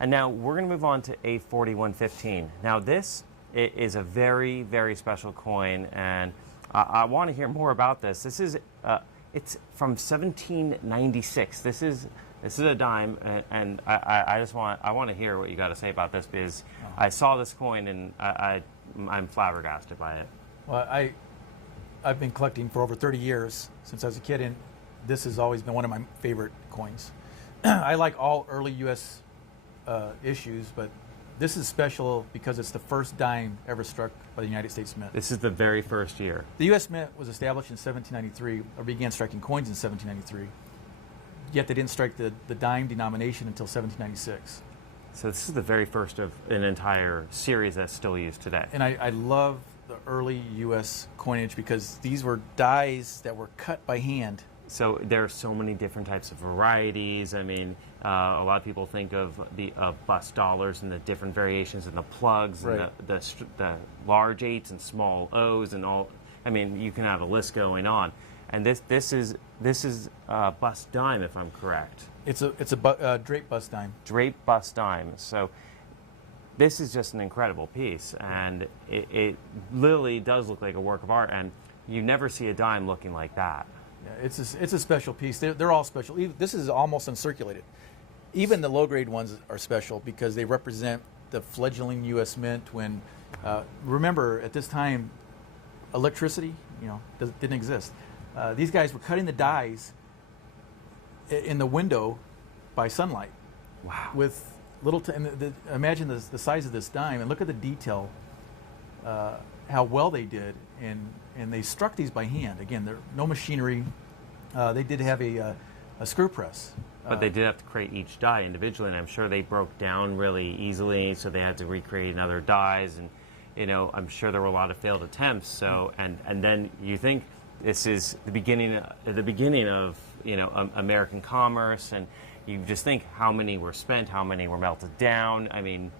And now we're going to move on to A4115. Now this is a very, very special coin, and I want to hear more about this. This is it's from 1796. This is a dime, and I want to hear what you got to say about this, because I saw this coin and I'm flabbergasted by it. Well, I've been collecting for over 30 years since I was a kid, and this has always been one of my favorite coins. I like all early U.S. Issues, but this is special because it's the first dime ever struck by the United States Mint. This is the very first year. The U.S. Mint was established in 1793, or began striking coins in 1793, yet they didn't strike the dime denomination until 1796. So this is the very first of an entire series that's still used today. And I love the early U.S. coinage because these were dies that were cut by hand. So there are so many different types of varieties. I mean, a lot of people think of the bust dollars and the different variations and the plugs, right, and the large 8s and small O's and all. I mean, you can have a list going on. And this is bust dime, if I'm correct. It's a draped bust dime. Draped bust dime. So this is just an incredible piece, and it literally does look like a work of art. And you never see a dime looking like that. Yeah, it's a special piece. They're all special. This is almost uncirculated. Even the low-grade ones are special because they represent the fledgling U.S. Mint. When remember, at this time, electricity, didn't exist. These guys were cutting the dies in the window by sunlight. Wow! With little, imagine the size of this dime, and look at the detail. How well they did, and they struck these by hand. Again, there no machinery. They did have a screw press. But they did have to create each die individually, and I'm sure they broke down really easily, so they had to recreate another dies, and I'm sure there were a lot of failed attempts. So and then you think this is the beginning of American commerce, and you just think how many were spent, how many were melted down. I mean,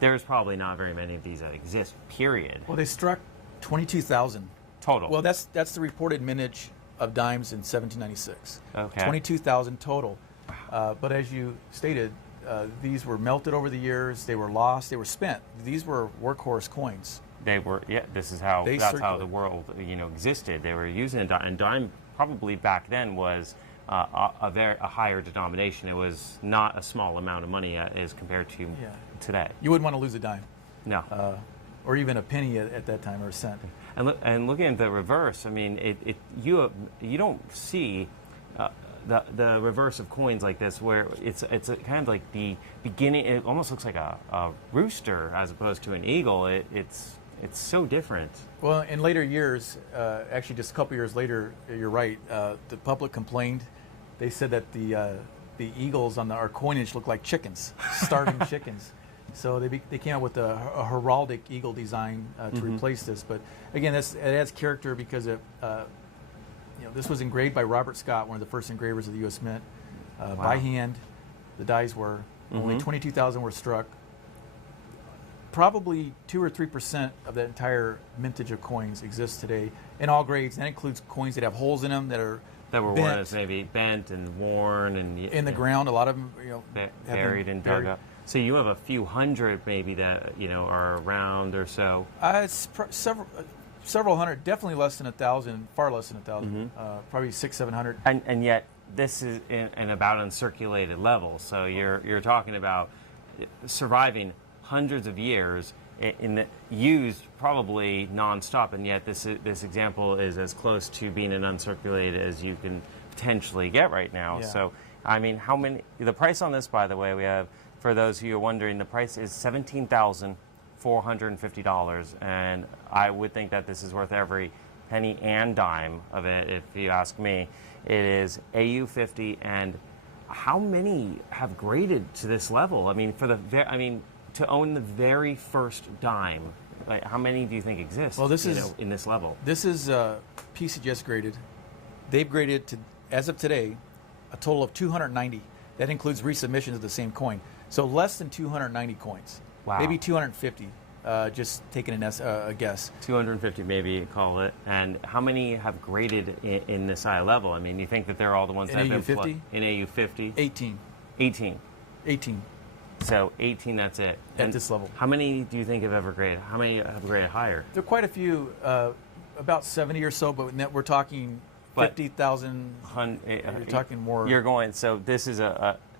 there's probably not very many of these that exist, period. Well, they struck 22,000. Total. Well, that's the reported mintage of dimes in 1796. Okay. 22,000 total. But as you stated, these were melted over the years. They were lost. They were spent. These were workhorse coins. They were. Yeah. This is how. That's circulate. how the world existed. They were using a dime, and dime probably back then was a higher denomination. It was not a small amount of money as compared to today. You wouldn't want to lose a dime. No. Or even a penny at that time, or a cent. And looking at the reverse, I mean, you don't see the reverse of coins like this, where it's a kind of like the beginning. It almost looks like a rooster as opposed to an eagle. It's so different. Well, in later years, actually just a couple years later, you're right. The public complained. They said that the eagles on our coinage look like chickens, starving chickens. So they came out with a heraldic eagle design to replace this. But again, it adds character because this was engraved by Robert Scott, one of the first engravers of the U.S. Mint, by hand. The dies were only 22,000 were struck. Probably 2 or 3% of the entire mintage of coins exists today in all grades. That includes coins that have holes in them that were worn as maybe bent and worn and in the ground. A lot of them, buried and dug up. So you have a few hundred maybe that are around or so. It's several hundred, definitely less than 1,000, far less than 1,000, probably 600-700. And yet this is in about uncirculated level. So you're talking about surviving hundreds of years used probably nonstop, and yet this example is as close to being an uncirculated as you can potentially get right now. Yeah. So I mean, the price on this, by the way, we have. For those of you who are wondering, the price is $17,450, and I would think that this is worth every penny and dime of it, if you ask me. It is AU50, and how many have graded to this level? I mean, to own the very first dime, like how many do you think exist? Well, this is in this level. This is PCGS graded. They've graded to, as of today, a total of 290. That includes resubmissions of the same coin. So less than 290 coins. Wow. Maybe 250, just taking a guess. 250 maybe, call it. And how many have graded in this high level? I mean, you think that they're all the ones in that have AU50? been in AU50? 18. 18. 18. So 18, that's it. At this level. How many do you think have ever graded? How many have graded higher? There are quite a few, about 70 or so, but we're talking But 50,000. You're talking more. You're going, so this is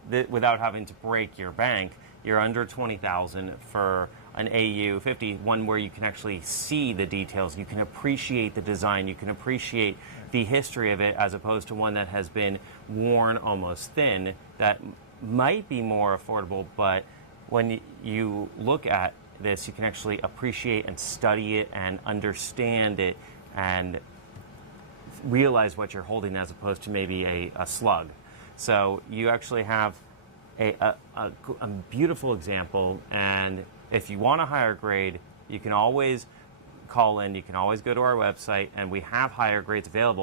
without having to break your bank, you're under 20,000 for an AU 50, one where you can actually see the details, you can appreciate the design, you can appreciate the history of it, as opposed to one that has been worn almost thin, that might be more affordable, but when you look at this, you can actually appreciate and study it and understand it and realize what you're holding, as opposed to maybe a slug. So you actually have a beautiful example, and if you want a higher grade, you can always call in, you can always go to our website, and we have higher grades available.